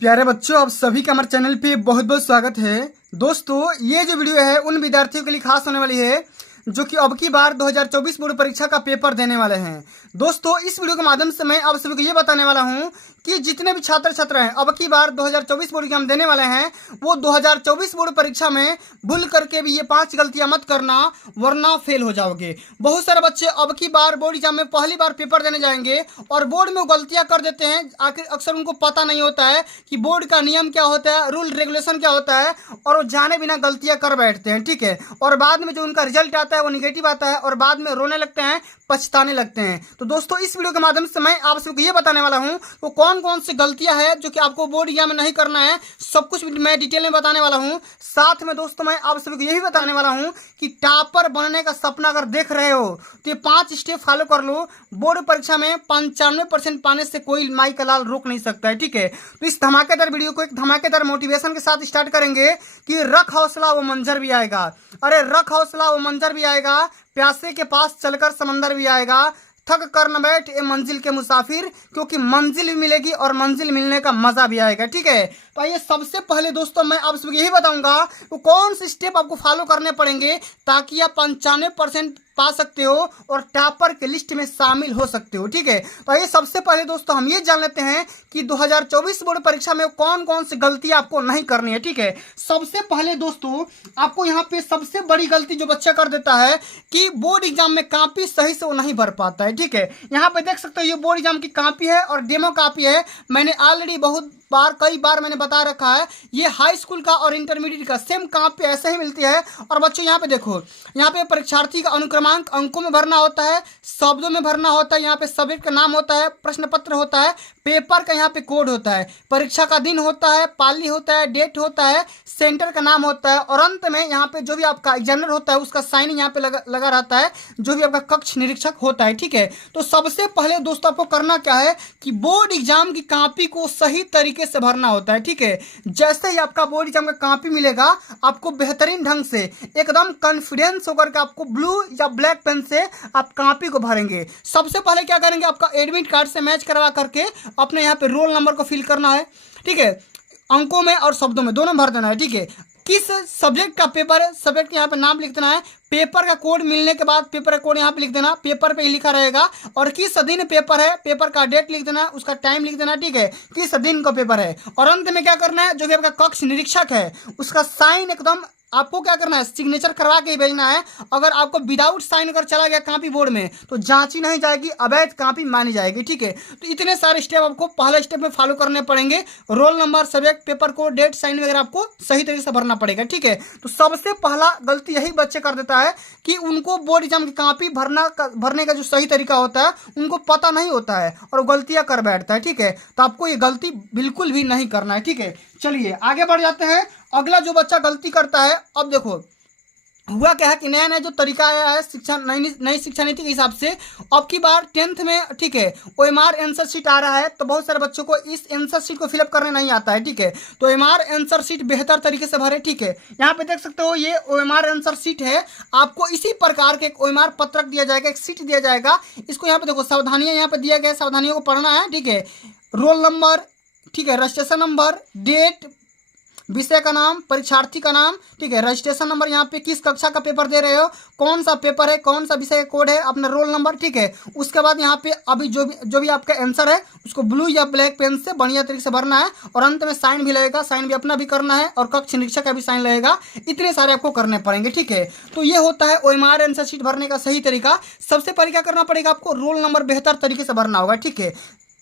प्यारे बच्चों, आप सभी का हमारे चैनल पे बहुत बहुत स्वागत है। दोस्तों, ये जो वीडियो है उन विद्यार्थियों के लिए खास होने वाली है जो कि अब की बार 2024 बोर्ड परीक्षा का पेपर देने वाले हैं। दोस्तों, इस वीडियो के माध्यम से मैं आप सभी को ये बताने वाला हूँ कि जितने भी छात्र छात्र हैं अब की बार 2024 बोर्ड एग्जाम देने वाले हैं, वो 2024 बोर्ड परीक्षा में भूल करके भी ये 5 गलतियां मत करना, वरना फेल हो जाओगे। बहुत सारे बच्चे अब की बार बोर्ड एग्जाम में पहली बार पेपर देने जाएंगे और बोर्ड में वो गलतियां कर देते हैं। आखिर अक्सर उनको पता नहीं होता है कि बोर्ड का नियम क्या होता है, रूल रेगुलेशन क्या होता है, और वो जाने बिना गलतियां कर बैठते हैं। ठीक है, और बाद में जो उनका रिजल्ट आता है वो निगेटिव आता है और बाद में रोने लगते हैं, पछताने लगते हैं। तो दोस्तों, इस वीडियो के माध्यम से मैं आप सबको ये बताने वाला हूं वो कौन कौन सी गलतियां हैं जो कि आपको बोर्ड एग्जाम में नहीं करना है। सब कुछ मैं डिटेल में बताने वाला हूं। साथ में दोस्तों, मैं आप सभी को यही बताने वाला हूं कि टॉपर बनने का सपना अगर देख रहे हो तो ये 5 स्टेप फॉलो कर लो। बोर्ड परीक्षा में 95% पाने से कोई माई का लाल रोक नहीं सकता है। ठीक है, तो इस धमाकेदार वीडियो को एक धमाकेदार मोटिवेशन के साथ स्टार्ट करेंगे कि रख हौसला वो मंजर भी आएगा। अरे रख हौसला वो मंजर भी आएगा, प्यासे के पास चलकर समंदर भी आएगा, थक कर न बैठ ए मंजिल के मुसाफिर, क्योंकि मंजिल भी मिलेगी और मंजिल मिलने का मजा भी आएगा। ठीक है, तो आइए सबसे पहले दोस्तों मैं आप सबको यही बताऊंगा वो कौन से स्टेप आपको फॉलो करने पड़ेंगे ताकि आप 95% पा सकते हो और टॉपर के लिस्ट में शामिल हो सकते हो। ठीक है, तो आइए सबसे पहले दोस्तों हम ये जान लेते हैं कि 2024 बोर्ड परीक्षा में कौन कौन सी गलती आपको नहीं करनी है। ठीक है, सबसे पहले दोस्तों आपको यहाँ पे सबसे बड़ी गलती जो बच्चा कर देता है कि बोर्ड एग्जाम में कॉपी सही से वो नहीं भर पाता है। ठीक है, यहाँ पे देख सकते हो ये बोर्ड एग्जाम की कॉपी है और डेमो कॉपी है। मैंने ऑलरेडी बहुत बार कई बार मैंने बता रखा है, ये हाई स्कूल का और इंटरमीडिएट का सेम कॉपी ऐसे ही मिलती है। और बच्चों यहाँ पे देखो, यहाँ पे परीक्षार्थी का अनुक्रमांक अंकों में भरना होता है, शब्दों में भरना होता है, यहाँ पे सब्जेक्ट का नाम होता है, प्रश्न पत्र होता है, पेपर का यहाँ पे कोड होता है, परीक्षा का दिन होता है, पाली होता है, डेट होता है, सेंटर का नाम होता है और अंत में यहाँ पे जो भी आपका एग्जामिनर होता है उसका साइन यहाँ पे लगा रहता है, जो भी आपका कक्ष निरीक्षक होता है। ठीक है, तो सबसे पहले दोस्तों आपको करना क्या है कि बोर्ड एग्जाम की कॉपी को सही तरीके से भरना होता है। ठीक है, जैसे ही आपका बोर्ड एग्जाम का कॉपी मिलेगा आपको बेहतरीन ढंग से एकदम कॉन्फिडेंस होकर के आपको ब्लू या ब्लैक पेन से आप कॉपी को भरेंगे। सबसे पहले क्या करेंगे, आपका एडमिट कार्ड से मैच करवा करके अपने यहाँ पे रोल नंबर को फिल करना है। ठीक है, अंकों में और शब्दों में दोनों भर देना है। ठीक है, किस सब्जेक्ट का पेपर है, सब्जेक्ट यहाँ पे नाम लिख देना है, पेपर का कोड मिलने के बाद पेपर का कोड यहाँ पे लिख देना, पेपर पे ही लिखा रहेगा, और किस दिन पेपर है, पेपर का डेट लिख देना, उसका टाइम लिख देना। ठीक है, किस दिन का पेपर है, और अंत में क्या करना है, जो भी आपका कक्ष निरीक्षक है उसका साइन एकदम आपको क्या करना है, सिग्नेचर करवा के ही भेजना है। अगर आपको विदाउट साइन अगर चला गया कॉपी बोर्ड में तो जांची नहीं जाएगी, अवैध कॉपी मानी जाएगी। ठीक है, तो इतने सारे स्टेप आपको पहले स्टेप में फॉलो करने पड़ेंगे। Roll number, subject, paper code, date, sign वगैरह आपको सही तरीके से भरना पड़ेगा। ठीक है, तो सबसे पहला गलती यही बच्चे कर देता है कि उनको बोर्ड एग्जाम की कॉपी भरने का जो सही तरीका होता है उनको पता नहीं होता है और गलतियां कर बैठता है। ठीक है, तो आपको ये गलती बिल्कुल भी नहीं करना है। ठीक है, चलिए आगे बढ़ जाते हैं। अगला जो बच्चा गलती करता है, अब देखो हुआ क्या है कि नया नया जो तरीका आया है शिक्षा नई शिक्षा नीति के हिसाब से, अब की बार 10th में, ठीक है, OMR आंसर शीट आ रहा है, तो बहुत सारे बच्चों को इस आंसर शीट को फिलअप करने नहीं आता है। ठीक है, तो OMR आंसर शीट बेहतर तरीके से भरे। ठीक है, यहाँ पे देख सकते हो ये OMR आंसर शीट है, आपको इसी प्रकार के एक OMR पत्रक दिया जाएगा, एक शीट दिया जाएगा। इसको यहाँ पे देखो सावधानियां यहाँ पे दिया गया, सावधानियों को पढ़ना है। ठीक है, रोल नंबर, ठीक है, रजिस्ट्रेशन नंबर, डेट, विषय का नाम, परीक्षार्थी का नाम, ठीक है, रजिस्ट्रेशन नंबर, यहाँ पे किस कक्षा का पेपर दे रहे हो, कौन सा पेपर है, कौन सा विषय का कोड है, अपना रोल नंबर। ठीक है, उसके बाद यहाँ पे अभी जो भी आपका आंसर है उसको ब्लू या ब्लैक पेन से बढ़िया तरीके से भरना है और अंत में साइन भी लगेगा, साइन भी अपना भी करना है और कक्ष निरीक्षक का भी साइन लगेगा। इतने सारे आपको करने पड़ेंगे। ठीक है, तो ये होता है OMR आंसर शीट भरने का सही तरीका। सबसे पहले क्या करना पड़ेगा, आपको रोल नंबर बेहतर तरीके से भरना होगा। ठीक है,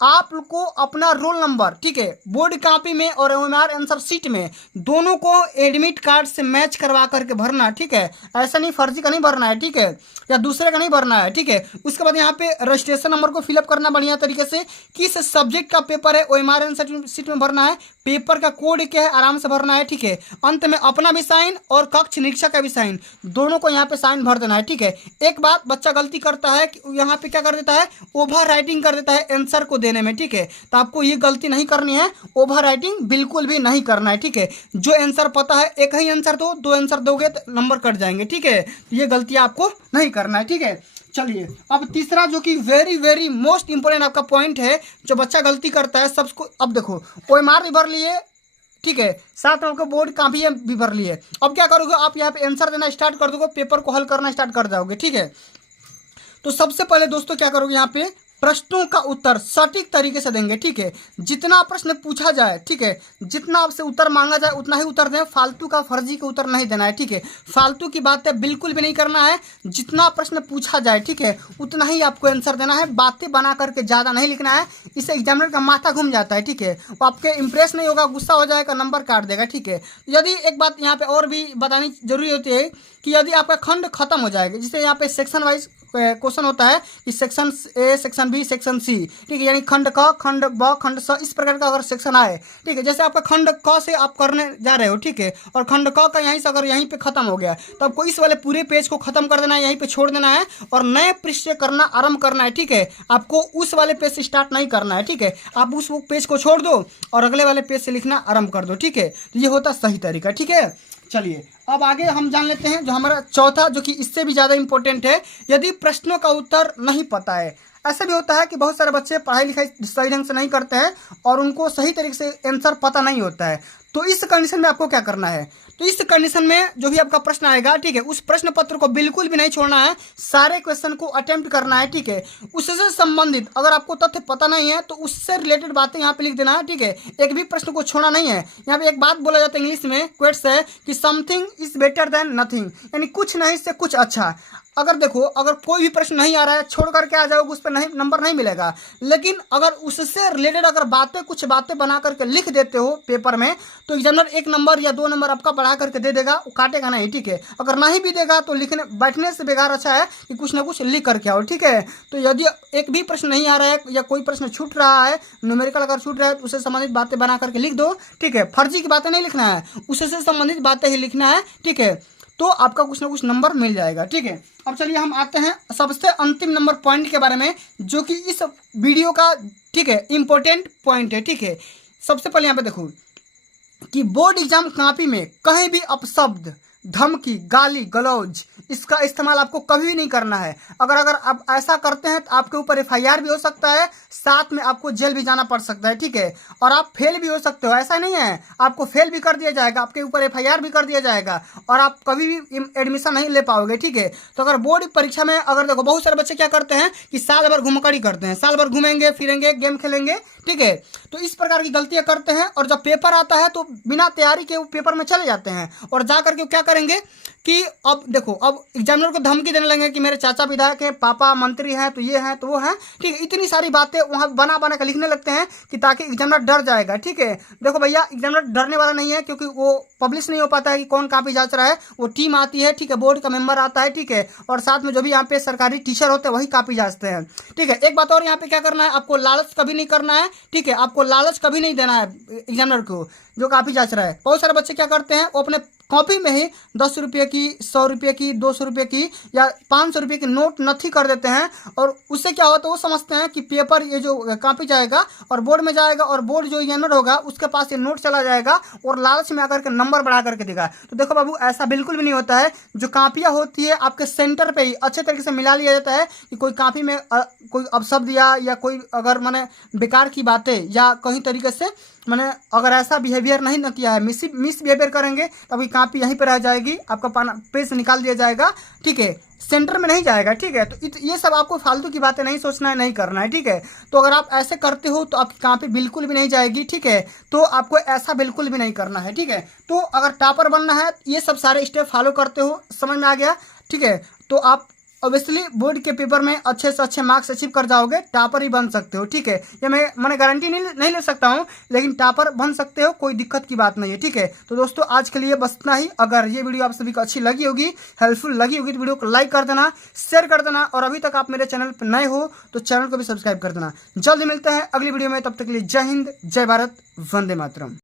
आपको अपना रोल नंबर, ठीक है, बोर्ड कॉपी में और OMR आंसर शीट में दोनों को एडमिट कार्ड से मैच करवा करके भरना। ठीक है, ऐसा नहीं फर्जी का नहीं भरना है। ठीक है, या दूसरे का नहीं भरना है। ठीक है, उसके बाद यहाँ पे रजिस्ट्रेशन नंबर को फिलअप करना बढ़िया तरीके से, किस सब्जेक्ट का पेपर है OMR आंसर शीट में भरना है, पेपर का कोड क्या है आराम से भरना है। ठीक है, अंत में अपना भी साइन और कक्ष निरीक्षक का भी साइन, दोनों को यहाँ पे साइन भर देना है। ठीक है, एक बात बच्चा गलती करता है कि यहाँ पे क्या कर देता है, ओवर राइटिंग कर देता है आंसर को देने में, ठीक है। तो आपको ये गलती नहीं करनी है, ओवर राइटिंग बिल्कुल भी नहीं करना है, ठीक है। जो आंसर पता है एक ही आंसर दो, दो आंसर दोगे तो नंबर कट जाएंगे, ठीक है। ये गलती आपको नहीं करना है, ठीक है। चलिए अब तीसरा जो कि वेरी वेरी मोस्ट इंपोर्टेंट आपका पॉइंट है, जो बच्चा गलती करता है सबको। अब देखो OMR भी भर लिए, ठीक है, साथ में आपको बोर्ड कॉपी भी भर लिए। अब क्या करोगे, आप यहाँ पे आंसर देना स्टार्ट कर दोगे, पेपर को हल करना स्टार्ट कर जाओगे, ठीक है। तो सबसे पहले दोस्तों क्या करोगे, यहाँ पे प्रश्नों का उत्तर सटीक तरीके से देंगे, ठीक है। जितना प्रश्न पूछा जाए, ठीक है, जितना आपसे उत्तर मांगा जाए उतना ही उत्तर दें, फालतू का फर्जी का उत्तर नहीं देना है, ठीक है। फालतू की बातें बिल्कुल भी नहीं करना है। जितना प्रश्न पूछा जाए, ठीक है, उतना ही आपको आंसर देना है। बातें बना करके ज़्यादा नहीं लिखना है, इससे एग्जामिनर का माथा घूम जाता है, ठीक है। वो आपके इंप्रेस नहीं होगा, गुस्सा हो जाएगा, नंबर काट देगा, ठीक है। यदि एक बात यहाँ पे और भी बतानी जरूरी होती है कि यदि आपका खंड खत्म हो जाएगा, जिससे यहाँ पे सेक्शन वाइज क्वेश्चन होता है कि section A, section B, section C, ठीक है, यानी खंड क, खंड ब, खंड स, इस प्रकार का अगर सेक्शन आए, ठीक है, जैसे आपका खंड क से आप करने जा रहे हो, ठीक है, और खंड क का यहीं से अगर यहीं पे खत्म हो गया तो आपको इस वाले पूरे पेज को खत्म कर देना है, यहीं पे छोड़ देना है और नए पृष्ठ से करना आरंभ करना है, ठीक है। आपको उस वाले पेज से स्टार्ट नहीं करना है, ठीक है। आप उस पेज को छोड़ दो और अगले वाले पेज से लिखना आरंभ कर दो, ठीक है। ये होता सही तरीका, ठीक है। चलिए अब आगे हम जान लेते हैं जो हमारा चौथा, जो कि इससे भी ज़्यादा इंपॉर्टेंट है। यदि प्रश्नों का उत्तर नहीं पता है, ऐसा भी होता है कि बहुत सारे बच्चे पढ़ाई लिखाई सही ढंग से नहीं करते हैं और उनको सही तरीके से आंसर पता नहीं होता है। तो इस कंडीशन में आपको क्या करना है, तो इस कंडीशन में जो भी आपका प्रश्न आएगा, ठीक है, उस प्रश्न पत्र को बिल्कुल भी नहीं छोड़ना है, सारे क्वेश्चन को अटेम्प्ट करना है, ठीक है। उससे संबंधित अगर आपको तथ्य पता नहीं है तो उससे रिलेटेड बातें यहाँ पे लिख देना है, ठीक है। एक भी प्रश्न को छोड़ना नहीं है। यहाँ पे एक बात बोला जाता है इंग्लिश में, क्वेट्स है कि something is better than nothing, यानी कुछ नहीं से कुछ अच्छा। अगर देखो, अगर कोई भी प्रश्न नहीं आ रहा है, छोड़ करके आ जाओगे, उस पर नहीं नंबर नहीं मिलेगा। लेकिन अगर उससे रिलेटेड अगर बातें कुछ बातें बना करके लिख देते हो पेपर में, तो एग्जामिनर 1 नंबर या 2 नंबर आपका बढ़ा करके दे देगा, वो काटेगा नहीं, ठीक है। अगर नहीं भी देगा तो लिखने बैठने से बेकार अच्छा है कि कुछ ना कुछ लिख करके आओ, ठीक है। तो यदि एक भी प्रश्न नहीं आ रहा है या कोई प्रश्न छूट रहा है, न्यूमेरिकल अगर छूट रहा है, तो उससे संबंधित बातें बना करके लिख दो, ठीक है। फर्जी की बातें नहीं लिखना है, उससे संबंधित बातें ही लिखना है, ठीक है। तो आपका कुछ ना कुछ नंबर मिल जाएगा, ठीक है। अब चलिए हम आते हैं सबसे अंतिम नंबर पॉइंट के बारे में, जो कि इस वीडियो का, ठीक है, इंपॉर्टेंट पॉइंट है, ठीक है। सबसे पहले यहाँ पे देखो कि बोर्ड एग्जाम कॉपी में कहीं भी अपशब्द, धमकी, गाली गलौज, इसका इस्तेमाल आपको कभी भी नहीं करना है। अगर आप ऐसा करते हैं तो आपके ऊपर FIR भी हो सकता है, साथ में आपको जेल भी जाना पड़ सकता है, ठीक है। और आप फेल भी हो सकते हो, ऐसा नहीं है, आपको फेल भी कर दिया जाएगा, आपके ऊपर FIR भी कर दिया जाएगा और आप कभी भी एडमिशन नहीं ले पाओगे, ठीक है। तो अगर बोर्ड परीक्षा में अगर देखो, बहुत सारे बच्चे क्या करते हैं कि साल भर घुमकड़ी करते हैं, साल भर घूमेंगे फिरेंगे, गेम खेलेंगे, ठीक है। तो इस प्रकार की गलतियां करते हैं और जब पेपर आता है तो बिना तैयारी के वो पेपर में चले जाते हैं और जा करके क्या करेंगे कि अब देखो, अब एग्जामिनर को धमकी देने लगेंगे कि मेरे चाचा विधायक है, पापा मंत्री हैं, तो ये हैं तो वो हैं, ठीक है। इतनी सारी बातें वहाँ बना बना कर लिखने लगते हैं कि ताकि एग्जामिनर डर जाएगा, ठीक है। देखो भैया, एग्जामिनर डरने वाला नहीं है, क्योंकि वो पब्लिश नहीं हो पाता है कि कौन कॉपी जांच रहा है। वो टीम आती है, ठीक है, बोर्ड का मेंबर आता है, ठीक है, और साथ में जो भी यहाँ पे सरकारी टीचर होते हैं वही कॉपी जांचते हैं, ठीक है। एक बात और यहाँ पे क्या करना है, आपको लालच कभी नहीं करना है, ठीक है। आपको लालच कभी नहीं देना है एग्जामिनर को जो कॉपी जांच रहा है। बहुत सारे बच्चे क्या करते हैं, वो अपने कॉपी में ही 10 रुपये की, 100 रुपये की, 200 रुपये की या 500 रुपये की नोट नथी कर देते हैं और उससे क्या होता है, वो समझते हैं कि पेपर ये जो कॉपी जाएगा और बोर्ड में जाएगा और बोर्ड जो एग्जामिनर होगा उसके पास ये नोट चला जाएगा और लालच में आकर के नंबर बढ़ा करके देगा। तो देखो बाबू, ऐसा बिल्कुल भी नहीं होता है। जो कॉपियाँ होती है आपके सेंटर पर ही अच्छे तरीके से मिला लिया जाता है कि कोई कॉपी में कोई अपशब्द या कोई अगर मैंने बेकार की बातें या कहीं तरीके से मैंने अगर ऐसा बिहेवियर नहीं न किया है, मिस बिहेवियर करेंगे तभी कॉपी यहीं पर रह जाएगी, आपका पेज से निकाल दिया जाएगा, ठीक है, सेंटर में नहीं जाएगा, ठीक है। तो ये सब आपको फालतू की बातें नहीं सोचना है, नहीं करना है, ठीक है। तो अगर आप ऐसे करते हो तो आपकी कॉपी बिल्कुल भी नहीं जाएगी, ठीक है। तो आपको ऐसा बिल्कुल भी नहीं करना है, ठीक है। तो अगर टॉपर बनना है, ये सब सारे स्टेप फॉलो करते हो, समझ में आ गया, ठीक है। तो आप ऑब्वियसली बोर्ड के पेपर में अच्छे से अच्छे मार्क्स अचीव कर जाओगे, टॉपर ही बन सकते हो, ठीक है। ये मैंने गारंटी नहीं ले सकता हूँ, लेकिन टॉपर बन सकते हो, कोई दिक्कत की बात नहीं है, ठीक है। तो दोस्तों आज के लिए बस इतना ही। अगर ये वीडियो आप सभी को अच्छी लगी होगी, हेल्पफुल लगी होगी, तो वीडियो को लाइक कर देना, शेयर कर देना और अभी तक आप मेरे चैनल पर नए हो तो चैनल को भी सब्सक्राइब कर देना। जल्दी मिलते हैं अगली वीडियो में, तब तक के लिए जय हिंद, जय भारत, वंदे मातरम।